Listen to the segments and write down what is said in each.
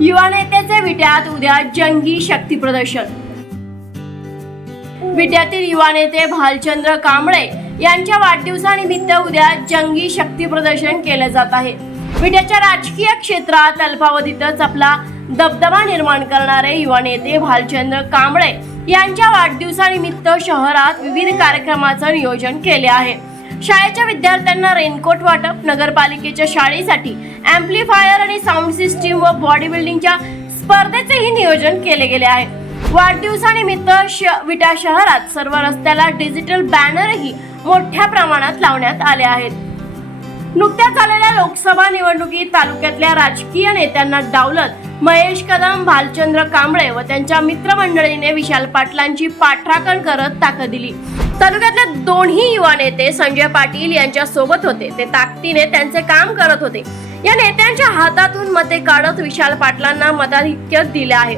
युवा नेत्याचे विट्यात उद्या जंगी शक्ती प्रदर्शन. विट्यातील युवा नेते भालचंद्र कांबळे यांच्या वाढदिवसानिमित्त उद्या जंगी शक्ती प्रदर्शन केलं जात आहे. विट्याच्या राजकीय क्षेत्रात अल्पावधीतच आपला दबदबा निर्माण करणारे युवा नेते भालचंद्र कांबळे यांच्या वाढदिवसानिमित्त शहरात विविध कार्यक्रमाचं नियोजन केले आहे. शाळेच्या विद्यार्थ्यांना रेनकोट वाटप नगरपालिकेच्या शाळेसाठी अँप्लिफायर आणि साऊंड सिस्टीम व बॉडी बिल्डिंगच्या स्पर्धेचेही नियोजन केले गेले आहे. वाढदिवसानिमित्त श विटा शहरात सर्व रस्त्याला डिजिटल बॅनरही मोठ्या प्रमाणात लावण्यात आले आहेत. नुकत्याच आलेल्या लोकसभा निवडणुकीत तालुक्यातल्या राजकीय नेत्यांना डावलत महेश कदम भालचंद्र कांबळे व त्यांच्या मित्रमंडळीने विशाल पाटलांची पाठराखण करत ताकद दिली. तालुक्यातले दोन्ही युवा नेते संजय पाटील यांच्या सोबत होते. ते ताकदीने त्यांचे काम करत होते. या नेत्यांच्या हातातून मते काढत विशाल पाटलांना मताधिक्य दिले आहे.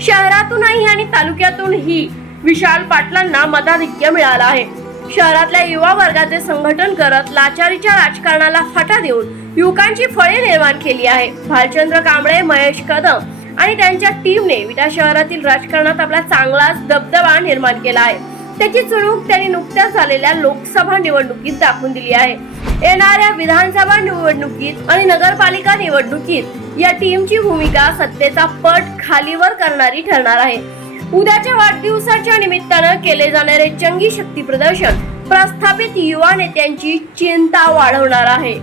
शहरातूनही आणि तालुक्यातूनही विशाल पाटलांना मताधिक्य मिळालं आहे. शहरातल्या युवा वर्गाचे संघटन करत लाचारीच्या राजकारणाला फाटा देऊन युवकांची फळे निर्माण केली आहे. भालचंद्र कांबळे महेश कदम आणि त्यांच्या टीमने विटा शहरातील राजकारणात आपला चांगलाच दबदबा निर्माण केला आहे. त्याची चुणूक त्यांनी नुकत्याच झालेल्या लोकसभा निवडणुकीत दाखवून दिली आहे. येणाऱ्या विधानसभा निवडणुकीत आणि नगरपालिका निवडणुकीत या टीमची भूमिका सत्तेचा पट खालीवर करणारी ठरणार आहे. उद्याच्या वाढदिवसाच्या निमित्तानं केले जाणारे चंगी शक्ती प्रदर्शन प्रस्थापित युवा नेत्यांची चिंता वाढवणार आहे.